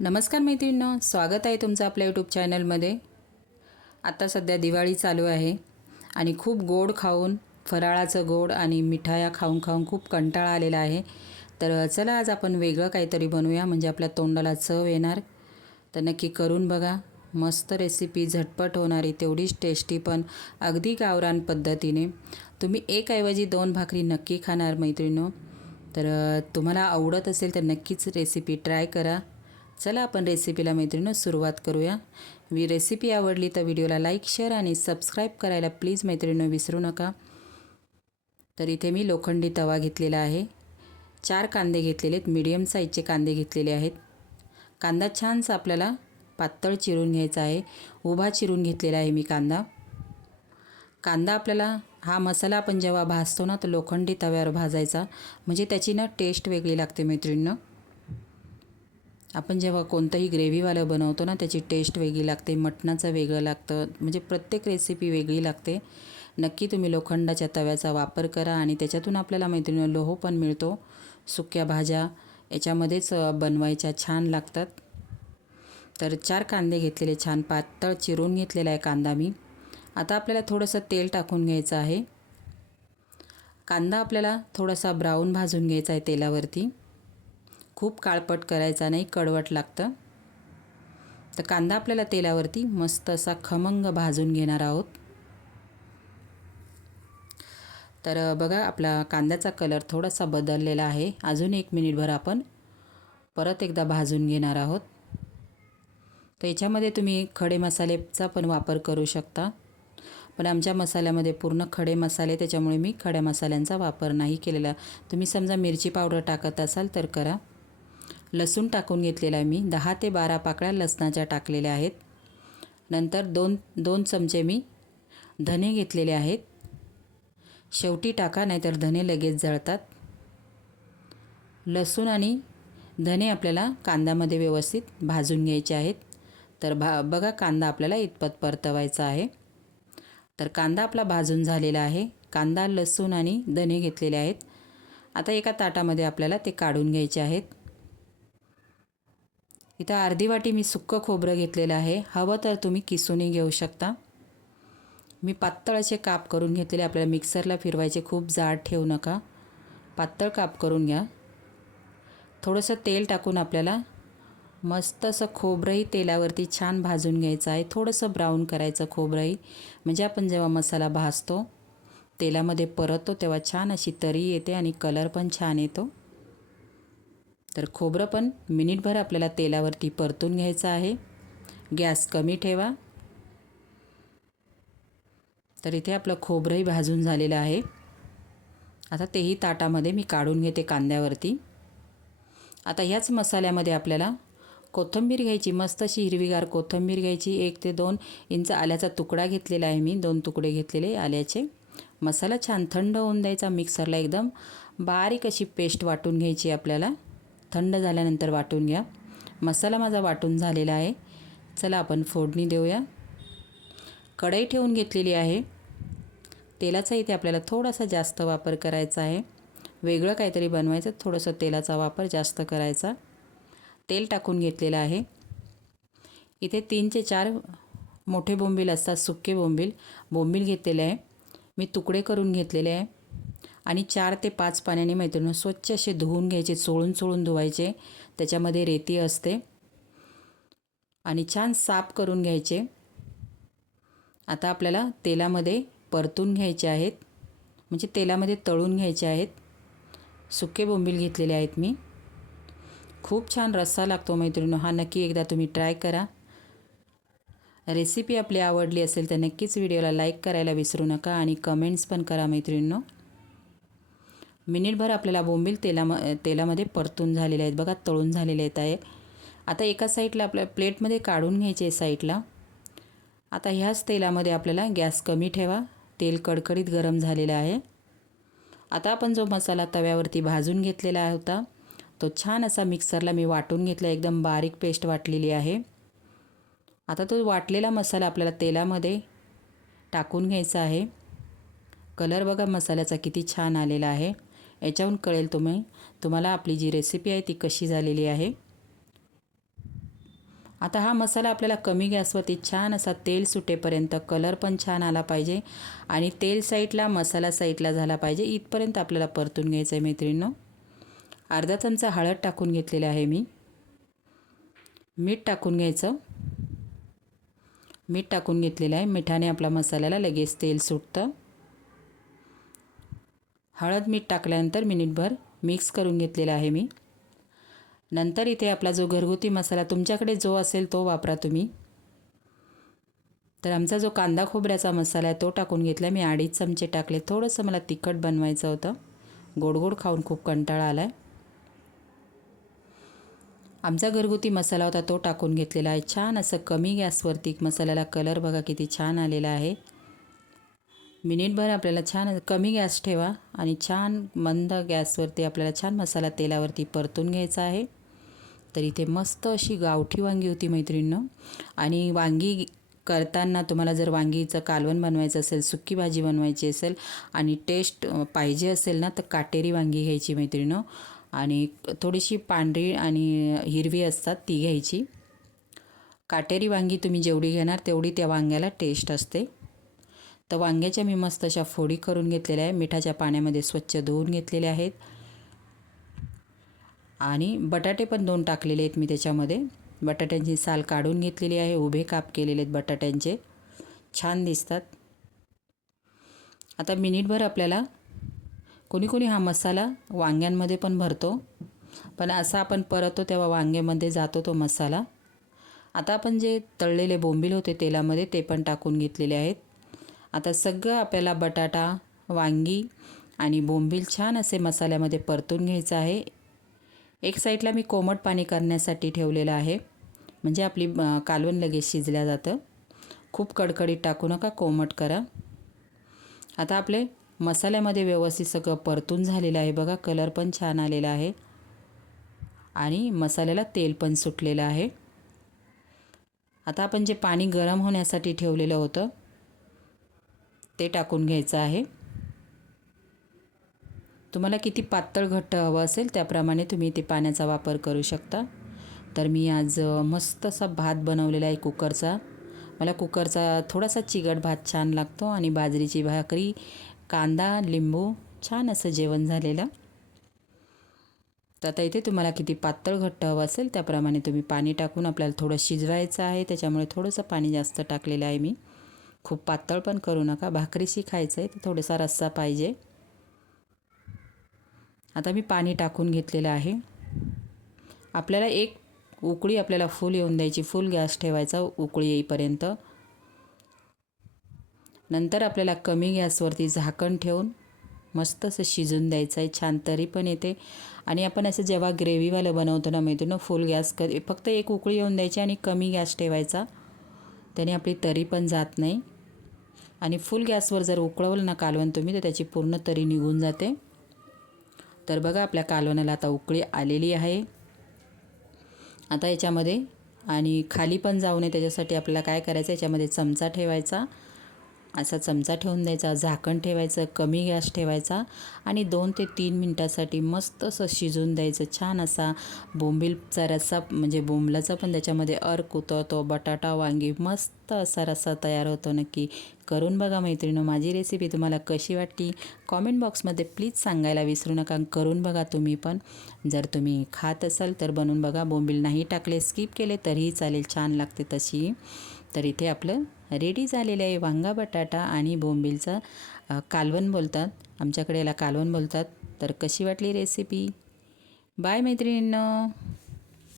नमस्कार मैत्रिणींनो स्वागत आहे तुमचं आपल्या यूट्यूब चॅनलमध्ये आता सध्या दिवाळी चालू आहे आणि खूप गोड खाऊन फराळाचं गोड आणि मिठाया खाऊन खाऊन खूप कंटाळा आलेला आहे. तर चला आज आपण वेगळं काहीतरी बनवूया म्हणजे आपल्या तोंडाला चव येणार. तर नक्की करून बघा मस्त रेसिपी झटपट होणारी तेवढीच टेस्टी पण अगदी गावरान पद्धतीने. तुम्ही एकऐवजी दोन भाकरी नक्की खाणार मैत्रिणींनो. तर तुम्हाला आवडत असेल तर नक्कीच रेसिपी ट्राय करा. चला आपण रेसिपीला मैत्रिणीनं सुरुवात करूया. मी रेसिपी आवडली तर व्हिडिओला लाईक शेअर आणि सबस्क्राईब करायला प्लीज मैत्रिणीनं विसरू नका. तर इथे मी लोखंडी तवा घेतलेला आहे. चार कांदे घेतलेले आहेत. मीडियम साईजचे कांदे घेतलेले आहेत. कांदा छानसा आपल्याला पातळ चिरून घ्यायचा आहे. उभा चिरून घेतलेला आहे मी कांदा. कांदा आपल्याला हा मसाला आपण जेव्हा भाजतो ना तर लोखंडी तव्यावर भाजायचा. म्हणजे त्याची ना टेस्ट वेगळी लागते मैत्रिणीनं. आपण जेव्हा कोणतंही ग्रेव्हीवालं बनवतो ना त्याची टेस्ट वेगळी लागते मटणाचं वेगळं लागतं म्हणजे प्रत्येक रेसिपी वेगळी लागते. नक्की तुम्ही लोखंडाच्या तव्याचा वापर करा आणि त्याच्यातून आपल्याला मैत्रिणी लोह पण मिळतो सुक्या भाज्या याच्यामध्येच बनवायच्या छान लागतात. तर चार कांदे घेतलेले छान पातळ चिरून घेतलेला आहे कांदा मी. आता आपल्याला थोडंसं तेल टाकून घ्यायचं आहे. कांदा आपल्याला थोडासा ब्राऊन भाजून घ्यायचा आहे तेलावरती. खूप काळपट करायचा नाही कडवट लागतं. तर कांदा आपल्याला तेलावरती मस्त असा खमंग भाजून घेणार आहोत. तर बघा आपला कांद्याचा कलर थोडासा बदललेला आहे. अजून एक मिनिटभर आपण परत एकदा भाजून घेणार आहोत. तर याच्यामध्ये तुम्ही खडे मसालेचा पण वापर करू शकता. पण आमच्या मसाल्यामध्ये पूर्ण खडे मसाले त्याच्यामुळे मी खड्या मसाल्यांचा वापर नाही केलेला. तुम्ही समजा मिरची पावडर टाकत असाल तर करा. लसूण टाकून घेतलेला आहे मी. दहा ते बारा पाकळ्या लसणाच्या टाकलेल्या आहेत. नंतर दोन दोन चमचे मी धने घेतलेले आहेत. शेवटी टाका नाहीतर धने लगेच जळतात. लसूण आणि धने आपल्याला कांद्यामध्ये व्यवस्थित भाजून घ्यायचे आहेत. तर भा बघा कांदा आपल्याला इतपत परतवायचा आहे. तर कांदा आपला भाजून झालेला आहे. कांदा लसूण आणि धने घेतलेले आहेत. आता एका ताटामध्ये आपल्याला ते काढून घ्यायचे आहेत. इथं अर्धी वाटी मी सुक्कं खोबरं घेतलेलं आहे. हवं तर तुम्ही किसूनही घेऊ शकता. मी पातळ असे काप करून घेतलेले. आपल्याला मिक्सरला फिरवायचे खूप जाड ठेवू नका. पातळ काप करून घ्या. थोडंसं तेल टाकून आपल्याला मस्त असं खोबरंही तेलावरती छान भाजून घ्यायचं आहे. थोडंसं ब्राऊन करायचं खोबरंही. म्हणजे आपण जेव्हा मसाला भाजतो तेलामध्ये परततो तेव्हा छान अशी तरी येते आणि कलर पण छान येतो. तर खोबरं पण मिनिटभर आपल्याला तेलावरती परतून घ्यायचं आहे. गॅस कमी ठेवा. तर इथे आपलं खोबरंही भाजून झालेलं आहे. आता तेही ताटामध्ये मी काढून घेते कांद्यावरती. आता ह्याच मसाल्यामध्ये आपल्याला कोथिंबीर घ्यायची मस्त अशी हिरवीगार कोथिंबीर घ्यायची. एक ते दोन इंच आल्याचा तुकडा घेतलेला आहे मी दोन तुकडे घेतलेले आल्याचे. मसाला छान थंड होऊन द्यायचा मिक्सरला एकदम. बारीक अशी पेस्ट वाटून घ्यायची आपल्याला. थंड झाल्यानंतर वाटून घ्या. मसाला माझा वाटून झालेला आहे. चला आपण फोडणी देऊया. कढई ठेवून घेतलेली आहे. तेलाचा इथे आपल्याला थोडासा जास्त वापर करायचा आहे. वेगळं काहीतरी बनवायचं. थोडंसं तेलाचा वापर जास्त करायचा. तेल टाकून घेतलेलं आहे. इथे तीन ते चार मोठे बोंबील असतात. सुके बोंबील. बोंबील घेतलेले आहे. मी तुकडे करून घेतलेले आहे. आणि चार ते पाच पाण्याने मैत्रिणी स्वच्छ असे धुवून घ्यायचे चोळून चोळून धुवायचे. त्याच्यामध्ये रेती असते. आणि छान साफ करून घ्यायचे. आता आपल्याला तेलामध्ये परतून घ्यायचे आहेत. म्हणजे तेलामध्ये तळून घ्यायचे आहेत. सुके बोंबील घेतलेले आहेत मी. खूप छान रस्सा लागतो मैत्रिणी हा नक्की एकदा तुम्ही ट्राय करा. रेसिपी आपली आवडली असेल तर नक्कीच व्हिडिओला लाईक करायला विसरू नका आणि कमेंट्स पण करा मैत्रिणींनो. मिनिटभर आपल्याला बोंबील तेलाम तेलामध्ये परतून झालेले आहेत. बघा तळून झालेले आहेत आहे. आता एका साईडला आपल्या प्लेटमध्ये काढून घ्यायचे साईडला. आता ह्याच तेलामध्ये आपल्याला गॅस कमी ठेवा. तेल कडकडीत गरम झालेलं आहे. आता आपण जो मसाला तव्यावरती भाजून घेतलेला होता तो छान असा मिक्सरला मी वाटून घेतला. एकदम बारीक पेस्ट वाटलेली आहे. आता तो वाटलेला मसाला आपल्याला तेलामध्ये टाकून घ्यायचा आहे. कलर बघा मसाल्याचा किती छान आलेला आहे. याच्याहून कळेल तुम्ही तुम्हाला आपली जी रेसिपी आहे ती कशी झालेली आहे. आता हा मसाला आपल्याला कमी गॅसवरती छान असा तेल सुटेपर्यंत कलर पण छान आला पाहिजे आणि तेल साईडला मसाला साईडला झाला पाहिजे इथपर्यंत आपल्याला परतून घ्यायचं आहे मैत्रिणींनो. अर्धा चमचा हळद टाकून घेतलेला आहे मी. मीठ टाकून घ्यायचं. मीठ टाकून घेतलेलं आहे. मिठाने आपला मसाल्याला लगेच तेल सुटतं. हळद मीठ टाकल्यानंतर मिनिटभर मिक्स करून घेतलेला आहे मी. नंतर इथे आपला जो घरगुती मसाला तुमच्याकडे जो असेल तो वापरा तुम्ही. तर आमचा जो कांदा खोबऱ्याचा मसाला आहे तो टाकून घेतला. मी अडीच चमचे टाकले. थोडंसं मला तिखट बनवायचं होतं. गोड गोड खाऊन खूप कंटाळा आला आहे आमचा घरगुती मसाला होता तो टाकून घेतलेला आहे. छान असं कमी गॅसवरती मसाल्याला कलर बघा किती छान आलेला आहे. मिनिटभर आपल्याला छान कमी गॅस ठेवा आणि छान मंद गॅसवरती आपल्याला छान मसाला तेलावरती परतून घ्यायचा आहे. तर इथे मस्त अशी गावठी वांगी होती मैत्रिणीनं. आणि वांगी करताना तुम्हाला जर वांगीचं कालवण बनवायचं असेल सुक्की भाजी बनवायची असेल आणि टेस्ट पाहिजे असेल ना तर काटेरी वांगी घ्यायची मैत्रिणीनं. आणि थोडीशी पांढरी आणि हिरवी असतात ती घ्यायची. काटेरी वांगी तुम्ही जेवढी घेणार तेवढी त्या वांग्याला टेस्ट असते. तर वांग्याच्या मी मस्त अशा फोडी करून घेतलेल्या आहे. मिठाच्या पाण्यामध्ये स्वच्छ धुवून घेतलेले आहेत. आणि बटाटे पण दोन टाकलेले आहेत मी त्याच्यामध्ये. बटाट्यांची साल काढून घेतलेली आहे. उभे काप केलेले आहेत बटाट्यांचे. छान दिसतात. आता मिनिटभर आपल्याला कोणी कोणी हा मसाला वांग्यांमध्ये पण भरतो. पण असा आपण परतो तेव्हा वांग्यामध्ये जातो तो मसाला. आता आपण जे तळलेले बोंबील होते तेलामध्ये ते पण टाकून घेतलेले आहेत. आता सगळं आपल्याला बटाटा वांगी आणि बोंबील छान असे मसाल्यामध्ये परतून घ्यायचं आहे. एक साईडला मी कोमट पाणी करण्यासाठी ठेवलेलं आहे. म्हणजे आपली कालवण लगेच शिजल्या जातं. खूप कडकडीत टाकू नका कोमट करा. आता आपले मसाल्यामध्ये व्यवस्थित सगळं परतून झालेलं आहे बघा कलर पण छान आलेला आहे. आणि मसाल्याला तेल पण सुटलेलं आहे. आता आपण जे पाणी गरम होण्यासाठी ठेवलेलं होतं ते टाकून घ्यायचं आहे. तुम्हाला किती पातळ घट्ट हवं असेल त्याप्रमाणे तुम्ही ते पाण्याचा वापर करू शकता. तर मी आज मस्त असा भात बनवलेला आहे कुकरचा. मला कुकरचा थोडासा चिकट भात छान लागतो आणि बाजरीची भाकरी कांदा लिंबू छान असं जेवण झालेलं. तर आता इथे तुम्हाला किती पातळ घट्ट हवं असेल त्याप्रमाणे तुम्ही पाणी टाकून आपल्याला थोडं शिजवायचं आहे. त्याच्यामुळे थोडंसं पाणी जास्त टाकलेलं आहे मी. खूप पातळ पण करू नका. भाकरीशी खायचं आहे तर थोडासा रस्सा पाहिजे. आता मी पाणी टाकून घेतलेलं आहे. आपल्याला एक उकळी आपल्याला फुल येऊन द्यायची. फुल गॅस ठेवायचा उकळी येईपर्यंत. नंतर आपल्याला कमी गॅसवरती झाकण ठेवून मस्त असं शिजून द्यायचं आहे छान तरी पण येते. आणि आपण असं जेव्हा ग्रेव्हीवालं बनवतो ना माहिती ना फुल गॅस क फक्त एक उकळी येऊन द्यायची आणि कमी गॅस ठेवायचा. त्याने आपली तरी पण जात नाही. आणि फुल गॅसवर जर उकळवलं ना कालवण तुम्ही तर त्याची पूर्ण तरी निघून जाते. तर बघा आपल्या कालवणाला आता उकळी आलेली आहे. आता याच्यामध्ये आणि खाली पण जाऊ नये त्याच्यासाठी आपल्याला काय करायचं याच्यामध्ये चमचा ठेवायचा. असा चमचा ठेवून द्यायचा झाकण ठेवायचं कमी गॅस ठेवायचा आणि दोन ते तीन मिनटासाठी मस्त असं शिजून द्यायचं. छान असा बोंबीलचा रस्सा म्हणजे बोंबलाचा पण त्याच्यामध्ये अर्क उतरतो बटाटा वांगी मस्त असा रस्सा तयार होतो नक्की. करून बघा मैत्रिणी माझी रेसिपी तुम्हाला कशी वाटली? कॉमेंट बॉक्समध्ये प्लीज सांगायला विसरू नका करून बघा तुम्ही पण. जर तुम्ही खात असाल तर बनवून बघा. बोंबील नाही टाकले स्किप केले तरीही चालेल छान लागते तशी. तर इथे आपलं रेडी झालेले आहे वांगा बटाटा आणि बोंबीलचा. कालवण बोलतात. आमच्याकडे याला कालवण बोलतात. तर कशी वाटली रेसिपी बाय मैत्रिणींनो.